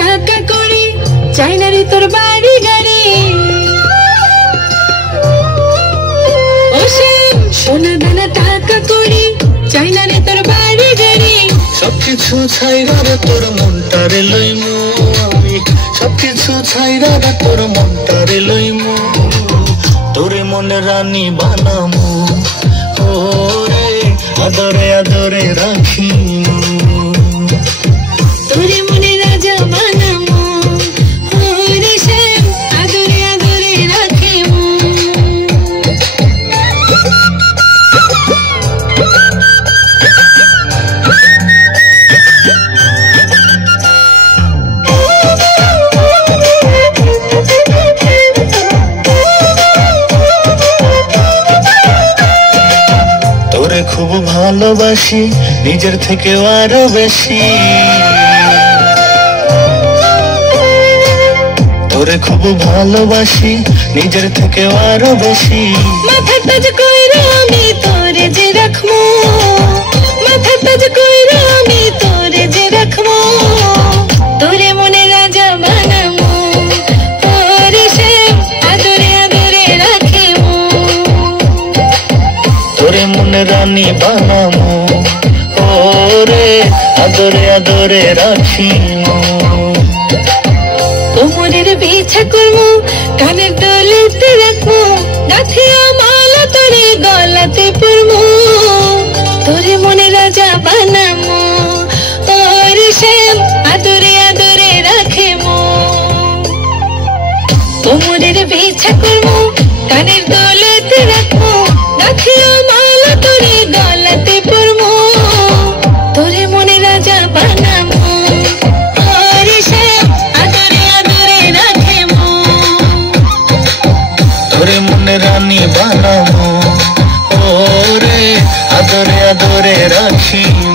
টাকা করি চাই না রে তোর বাড়ি গাড়ি। ও শ্যাম সোনা দানা টাকা করি চাই না রে তোর বাড়ি গাড়ি। সবকিছু ছাইরা রে তোর মনটারে লইমু আমি, সবকিছু ছাইরা রে তোর মনটারে লইমু, তোরে মনে রানী বানামু, ওরে আদরে আদরে রাখিমু, তোরে মনে রাজা বানামু, ওরে শ্যাম আদরে আদরে রাখিমু। তোরে খুব ভালোবাসি নিজের থেকেও আরো বেশি, তোরে খুব ভালোবাসি নিজের থেকেও আরো বেশি। মাথা তাজ কইরা আমি তোরে যে রাখমু, মাথা তাজ কইরা আমি তোরে যে রাখমু, তোরে মনে রাজা বানামু, ওরে শ্যাম আদরে আদরে রাখিমু, তোরে মনে রানী বানামু, ওরে আদরে আদরে রাখিমু, কোমরের বিছা করমু, কানের দোলেতে রাখমু, গাথিয়া মালা তোরে গলাতে পরমু, তোরে মনে রাজা বানামু, ওরে শ্যাম আদরে আদরে রাখিমু। কোমরের বিছা করমু, কানের দোলেতে রাখমু, গাথিয়া মালা তোরে গলাতে পরমু, তোরে মনে রাজা বানামু, ওরে শ্যাম আদরে আদরে রাখিমু, তোরে মনে রানী বানামু, ওরে আদরে আদরে রাখিমু।